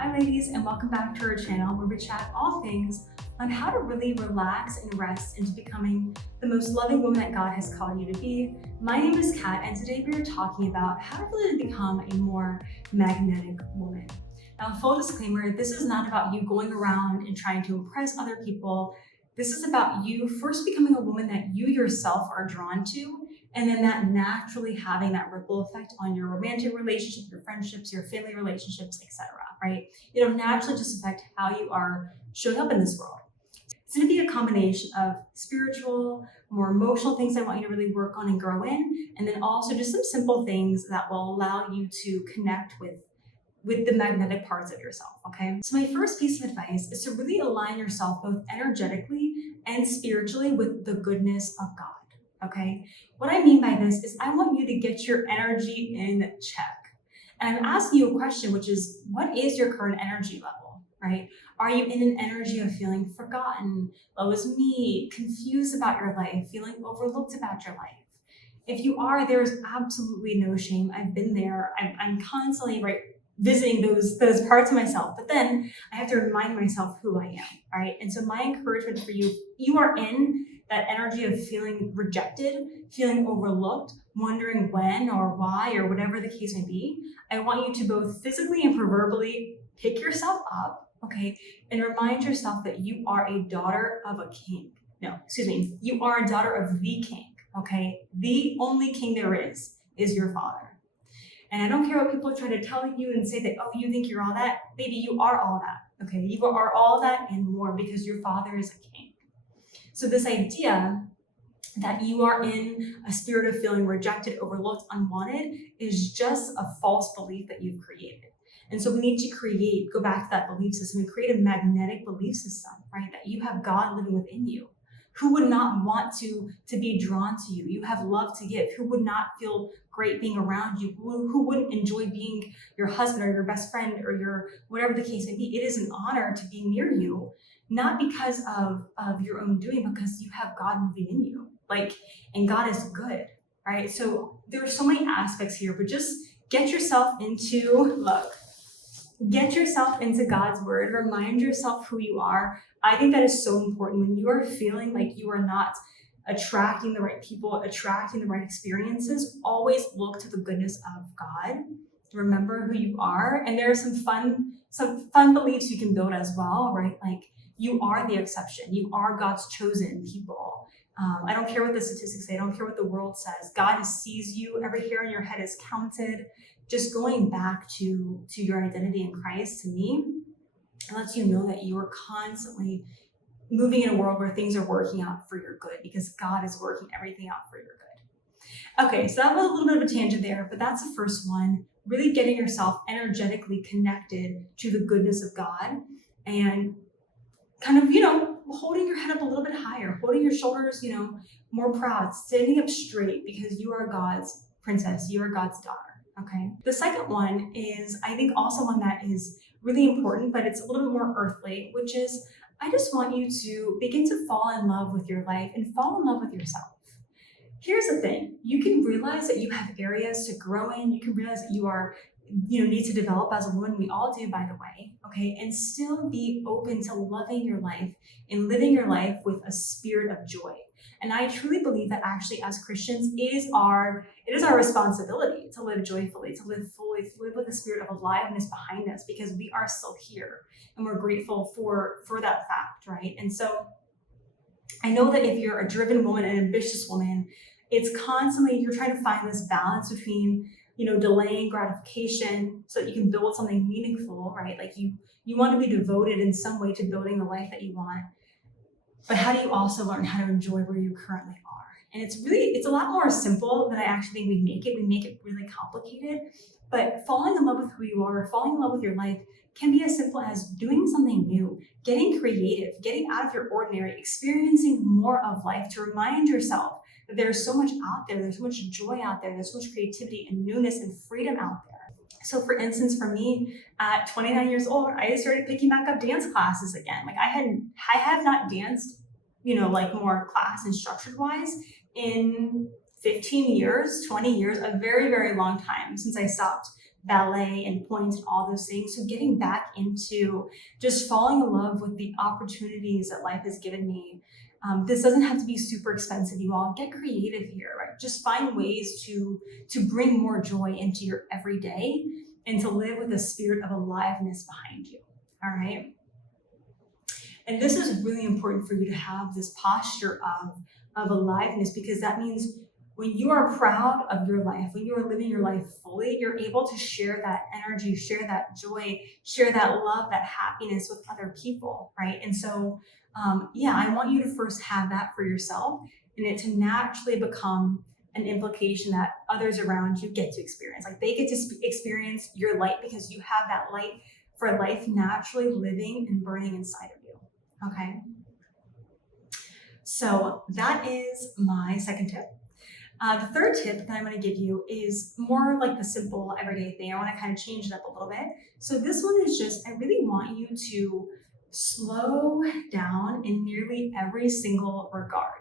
Hi ladies, and welcome back to our channel where we chat all things on how to really relax and rest into becoming the most loving woman that God has called you to be. My name is Kat, and today we are talking about how to really become a more magnetic woman. Now, full disclaimer, this is not about you going around and trying to impress other people. This is about you first becoming a woman that you yourself are drawn to, and then that naturally having that ripple effect on your romantic relationship, your friendships, your family relationships, etc. Right? It'll naturally just affect how you are showing up in this world. It's going to be a combination of spiritual, more emotional things I want you to really work on and grow in, and then also just some simple things that will allow you to connect with the magnetic parts of yourself, okay? So my first piece of advice is to really align yourself both energetically and spiritually with the goodness of God, okay? What I mean by this is I want you to get your energy in check. And I'm asking you a question, which is, what is your current energy level, right? Are you in an energy of feeling forgotten, low as me, confused about your life, feeling overlooked about your life? If you are, there's absolutely no shame. I've been there. I'm constantly, right, visiting those parts of myself, but then I have to remind myself who I am, right? And so my encouragement for you, you are in that energy of feeling rejected, feeling overlooked, wondering when or why or whatever the case may be. I want you to both physically and proverbially pick yourself up, okay, and remind yourself that you are a daughter of a king. No, excuse me, you are a daughter of the king, okay? The only king there is your father. And I don't care what people try to tell you and say that, oh, you think you're all that. Baby, you are all that, okay? You are all that and more because your father is a king. So this idea that you are in a spirit of feeling rejected, overlooked, unwanted is just a false belief that you've created. And so we need to go back to that belief system and create a magnetic belief system, right? That you have God living within you. Who would not want to be drawn to you? You have love to give. Who would not feel great being around you? Who wouldn't enjoy being your husband or your best friend or your whatever the case may be? It is an honor to be near you, not because of your own doing, because you have God moving in you. And God is good, right? So there are so many aspects here, but just get yourself into God's word, remind yourself who you are. I think that is so important when you are feeling like you are not attracting the right people, attracting the right experiences. Always look to the goodness of God. Remember who you are. And there are some fun beliefs you can build as well, right? Like you are the exception. You are God's chosen people. I don't care what the statistics say. I don't care what the world says. God sees you. Every hair on your head is counted. Just going back to your identity in Christ, to me, it lets you know that you are constantly moving in a world where things are working out for your good because God is working everything out for your good. Okay, so that was a little bit of a tangent there, but that's the first one. Really getting yourself energetically connected to the goodness of God and kind of, holding your head up a little bit higher, holding your shoulders, more proud, standing up straight because you are God's princess, you are God's daughter. Okay. The second one is, I think, also one that is really important, but it's a little bit more earthly, which is I just want you to begin to fall in love with your life and fall in love with yourself. Here's the thing. You can realize that you have areas to grow in. You can realize that you are, need to develop as a woman. We all do, by the way. Okay. And still be open to loving your life and living your life with a spirit of joy. And I truly believe that actually as Christians, it is our responsibility to live joyfully, to live fully, to live with a spirit of aliveness behind us because we are still here and we're grateful for that fact, right? And so I know that if you're a driven woman, an ambitious woman, it's constantly, you're trying to find this balance between, delaying gratification so that you can build something meaningful, right? Like you want to be devoted in some way to building the life that you want. But how do you also learn how to enjoy where you currently are? And it's a lot more simple than I actually think we make it. We make it really complicated. But falling in love with who you are, falling in love with your life can be as simple as doing something new, getting creative, getting out of your ordinary, experiencing more of life to remind yourself that there's so much out there, there's so much joy out there, there's so much creativity and newness and freedom out there. So for instance, for me, at 29 years old, I started picking back up dance classes again. Like I have not danced, like more class and structured wise in 15 years, 20 years, a very, very long time since I stopped ballet and points and all those things. So getting back into just falling in love with the opportunities that life has given me. This doesn't have to be super expensive, you all. Get creative here, right? Just find ways to bring more joy into your everyday and to live with a spirit of aliveness behind you. All right. And this is really important for you to have this posture of aliveness, because that means when you are proud of your life, when you are living your life fully, you're able to share that energy, share that joy, share that love, that happiness with other people, right? And so, I want you to first have that for yourself, and it to naturally become an implication that others around you get to experience. Like they get to experience your light because you have that light for life naturally living and burning inside of you. Okay. So that is my second tip. The third tip that I'm going to give you is more like the simple everyday thing. I want to kind of change it up a little bit. So this one is just, I really want you to slow down in nearly every single regard.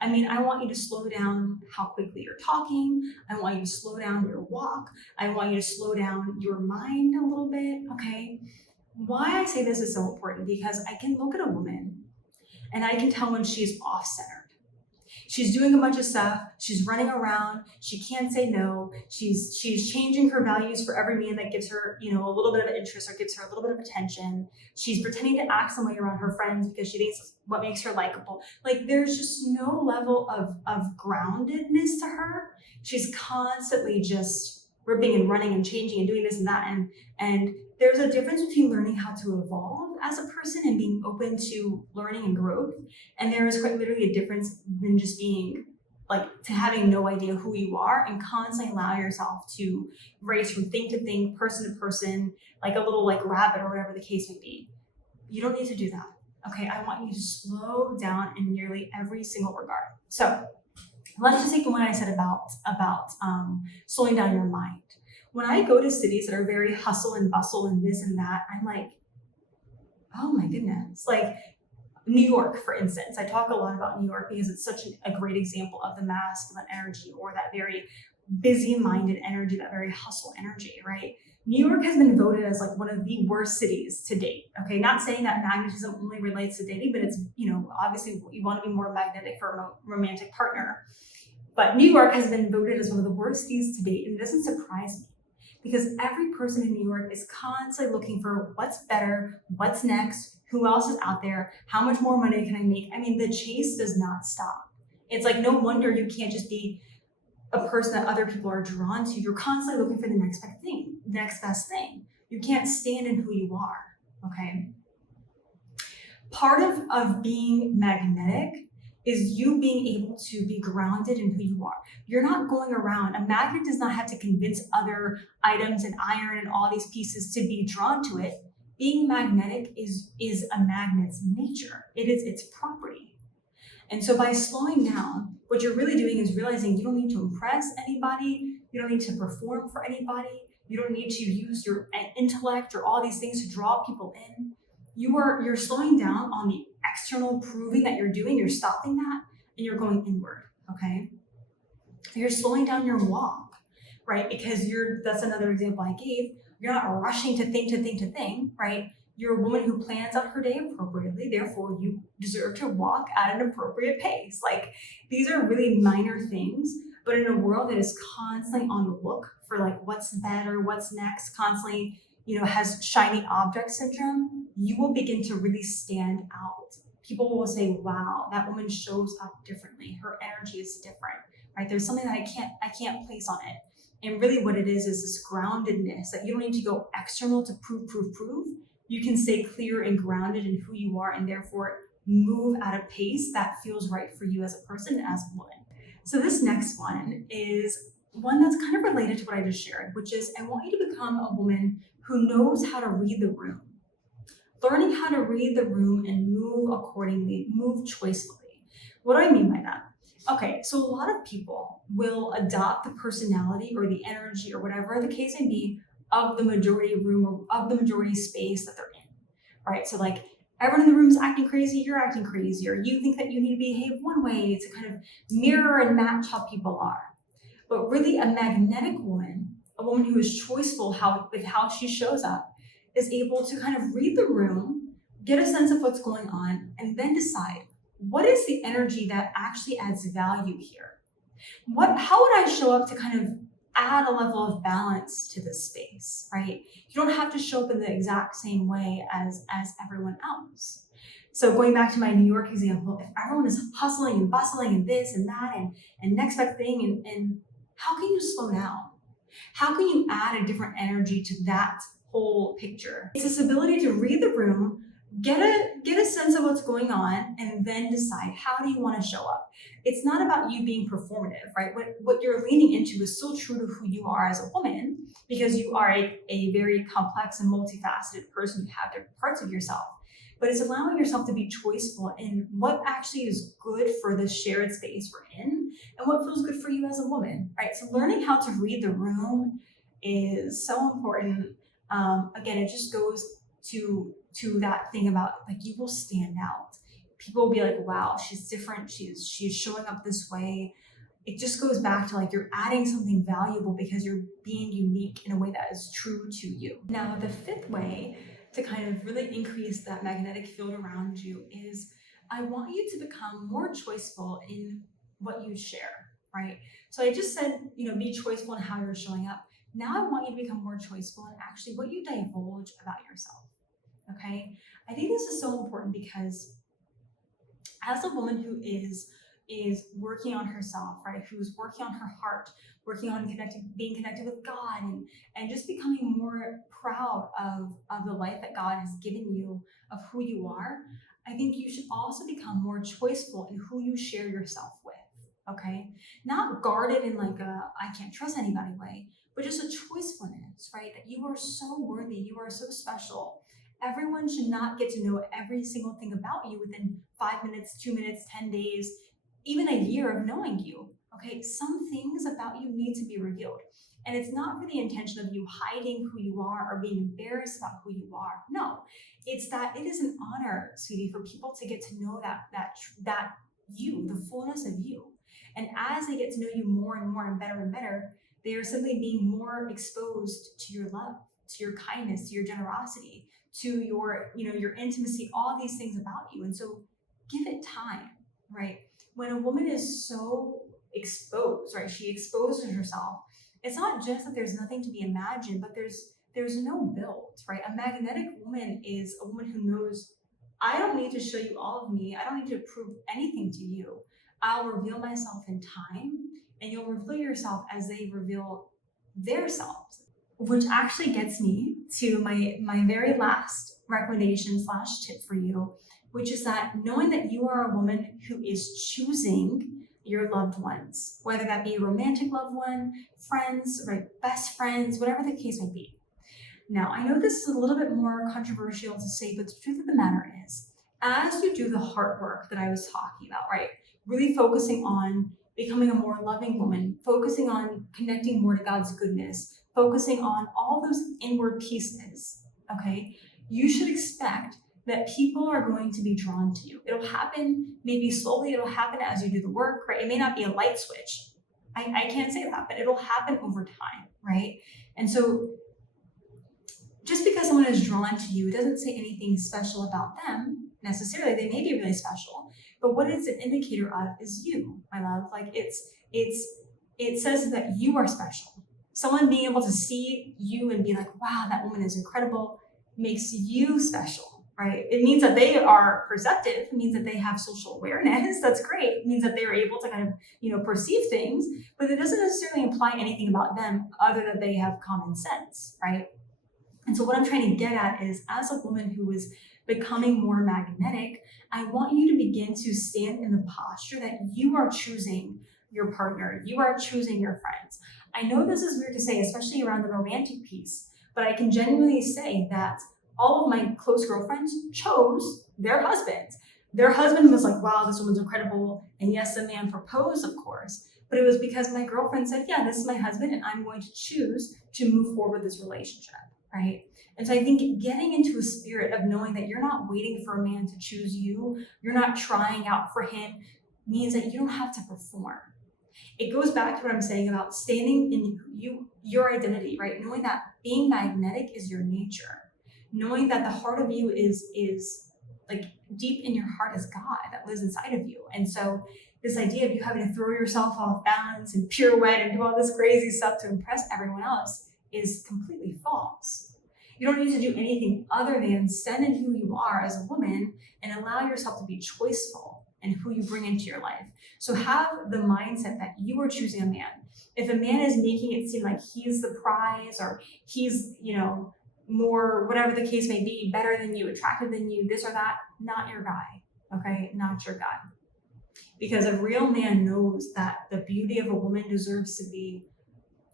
I mean, I want you to slow down how quickly you're talking. I want you to slow down your walk. I want you to slow down your mind a little bit, okay? Why I say this is so important, because I can look at a woman and I can tell when she's off-centered. She's doing a bunch of stuff. She's running around. She can't say no. She's changing her values for every man that gives her, a little bit of interest or gives her a little bit of attention. She's pretending to act some way around her friends because she thinks what makes her likable. Like there's just no level of groundedness to her. She's constantly just ripping and running and changing and doing this and that. And there's a difference between learning how to evolve as a person and being open to learning and growth. And there is quite literally a difference than just being to having no idea who you are and constantly allow yourself to race from thing to thing, person to person, like a little rabbit or whatever the case may be. You don't need to do that. Okay, I want you to slow down in nearly every single regard. So let's just take the one I said about slowing down your mind. When I go to cities that are very hustle and bustle and this and that, I'm like, oh my goodness. Like New York, for instance, I talk a lot about New York because it's such a great example of the masculine energy, or that very busy-minded energy, that very hustle energy, right? New York has been voted as one of the worst cities to date. Okay, not saying that magnetism only relates to dating, but it's, obviously you want to be more magnetic for a romantic partner. But New York has been voted as one of the worst cities to date, and it doesn't surprise me, because every person in New York is constantly looking for what's better, what's next, who else is out there, how much more money can I make? I mean, the chase does not stop. It's no wonder you can't just be a person that other people are drawn to. You're constantly looking for the next best thing. You can't stand in who you are, okay? Part of being magnetic is you being able to be grounded in who you are. You're not going around. A magnet does not have to convince other items and iron and all these pieces to be drawn to it. Being magnetic is a magnet's nature. It is its property. And so by slowing down, what you're really doing is realizing you don't need to impress anybody. You don't need to perform for anybody. You don't need to use your intellect or all these things to draw people in. You're slowing down on the external proving that you're doing. You're stopping that and you're going inward, okay? You're slowing down your walk, right? Because that's another example I gave. You're not rushing to thing, right? You're a woman who plans out her day appropriately. Therefore, you deserve to walk at an appropriate pace. These are really minor things, but in a world that is constantly on the look for what's better, what's next, constantly, has shiny object syndrome, you will begin to really stand out. People will say, wow, that woman shows up differently. Her energy is different, right? There's something that I can't place on it. And really what it is this groundedness that you don't need to go external to prove. You can stay clear and grounded in who you are, and therefore move at a pace that feels right for you as a person, as a woman. So this next one is one that's kind of related to what I just shared, which is I want you to become a woman who knows how to read the room. Learning how to read the room and move accordingly, move choicefully. What do I mean by that? Okay, so a lot of people will adopt the personality or the energy or whatever the case may be of the majority room or of the majority space that they're in, right? So everyone in the room is acting crazy, you're acting crazy, or you think that you need to behave one way to kind of mirror and match how people are. But really a magnetic woman a woman who is choiceful with how she shows up, is able to kind of read the room, get a sense of what's going on, and then decide what is the energy that actually adds value here. How would I show up to kind of add a level of balance to this space, right? You don't have to show up in the exact same way as everyone else. So going back to my New York example, if everyone is hustling and bustling and this and that and next best thing, and how can you slow down? How can you add a different energy to that whole picture? It's this ability to read the room, get a sense of what's going on, and then decide how do you want to show up. It's not about you being performative, right? What you're leaning into is still true to who you are as a woman, because you are a very complex and multifaceted person. You have different parts of yourself. But it's allowing yourself to be choiceful in what actually is good for the shared space we're in and what feels good for you as a woman, right? So learning how to read the room is so important. Again, it just goes to that thing about like you will stand out. People will be like, wow, she's different. She's showing up this way. It just goes back to like you're adding something valuable because you're being unique in a way that is true to you. Now, the fifth way to kind of really increase that magnetic field around you is I want you to become more choiceful in what you share, right? So I just said, be choiceful in how you're showing up. Now I want you to become more choiceful in actually what you divulge about yourself, okay? I think this is so important because as a woman who is working on herself, right? Who's working on her heart, working on being connected with God, and just becoming more proud of the life that God has given you, of who you are. I think you should also become more choiceful in who you share yourself with. Okay, not guarded in like a I can't trust anybody way, but just a choicefulness, right? That you are so worthy, you are so special. Everyone should not get to know every single thing about you within 5 minutes, 2 minutes, 10 days, even a year of knowing you. Okay, some things about you need to be revealed. And it's not for the intention of you hiding who you are or being embarrassed about who you are. No, it's that it is an honor, sweetie, for people to get to know that you, the fullness of you. And as they get to know you more and better, they are simply being more exposed to your love, to your kindness, to your generosity, to your intimacy, all these things about you. And so give it time, right? When a woman is so exposed, right? She exposes herself. It's not just that there's nothing to be imagined, but there's no build, right? A magnetic woman is a woman who knows, I don't need to show you all of me. I don't need to prove anything to you. I'll reveal myself in time, and you'll reveal yourself as they reveal their selves. Which actually gets me to my very last recommendation / tip for you, which is that knowing that you are a woman who is choosing your loved ones, whether that be a romantic loved one, friends, right, best friends, whatever the case may be. Now, I know this is a little bit more controversial to say, but the truth of the matter is, as you do the heart work that I was talking about, right, really focusing on becoming a more loving woman, focusing on connecting more to God's goodness, focusing on all those inward pieces, okay, you should expect that people are going to be drawn to you. It'll happen maybe slowly, it'll happen as you do the work, right? It may not be a light switch. I can't say that, but it'll happen over time, right? And so just because someone is drawn to you, it doesn't say anything special about them necessarily. They may be really special, but what it's an indicator of is you, my love. Like it says that you are special. Someone being able to see you and be like, wow, that woman is incredible, makes you special, right? It means that they are perceptive. It means that they have social awareness. That's great. It means that they're able to kind of, perceive things, but it doesn't necessarily imply anything about them other than they have common sense, right? And so what I'm trying to get at is, as a woman who is becoming more magnetic, I want you to begin to stand in the posture that you are choosing your partner, you are choosing your friends. I know this is weird to say, especially around the romantic piece, but I can genuinely say that all of my close girlfriends chose their husbands. Their husband was like, wow, this woman's incredible. And yes, the man proposed, of course, but it was because my girlfriend said, yeah, this is my husband and I'm going to choose to move forward with this relationship, right? And so I think getting into a spirit of knowing that you're not waiting for a man to choose you, you're not trying out for him, means that you don't have to perform. It goes back to what I'm saying about standing in your identity, right? Knowing that being magnetic is your nature. Knowing that the heart of you is like deep in your heart is God that lives inside of you. And so this idea of you having to throw yourself off balance and pirouette and do all this crazy stuff to impress everyone else is completely false. You don't need to do anything other than stand in who you are as a woman and allow yourself to be choiceful in who you bring into your life. So have the mindset that you are choosing a man. If a man is making it seem like he's the prize or he's, more, whatever the case may be, better than you, attractive than you, this or that, not your guy, okay? Not your guy. Because a real man knows that the beauty of a woman deserves to be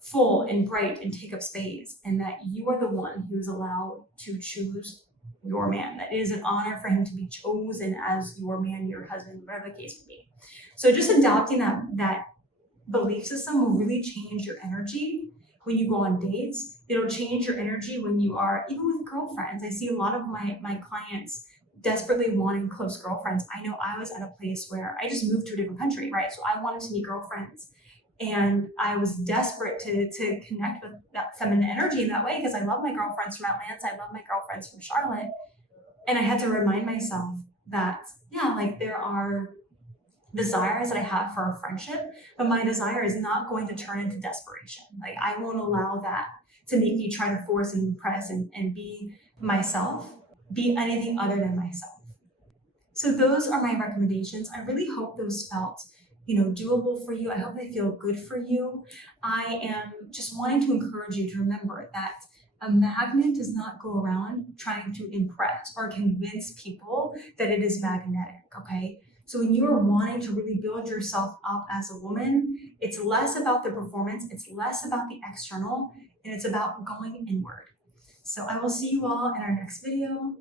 full and bright and take up space, and that you are the one who is allowed to choose your man. That it is an honor for him to be chosen as your man, your husband, whatever the case may be. So just adopting that belief system will really change your energy when you go on dates. It'll change your energy when you are, even with girlfriends. I see a lot of my clients desperately wanting close girlfriends. I know I was at a place where I just moved to a different country, right? So I wanted to meet girlfriends. And I was desperate to connect with that feminine energy in that way, because I love my girlfriends from Atlanta. I love my girlfriends from Charlotte. And I had to remind myself that, there are desires that I have for a friendship, but my desire is not going to turn into desperation. Like, I won't allow that to make me try to force and impress and be myself, be anything other than myself. So those are my recommendations. I really hope those felt doable for you. I hope they feel good for you. I am just wanting to encourage you to remember that a magnet does not go around trying to impress or convince people that it is magnetic, okay? So when you are wanting to really build yourself up as a woman, it's less about the performance, it's less about the external, and it's about going inward. So I will see you all in our next video.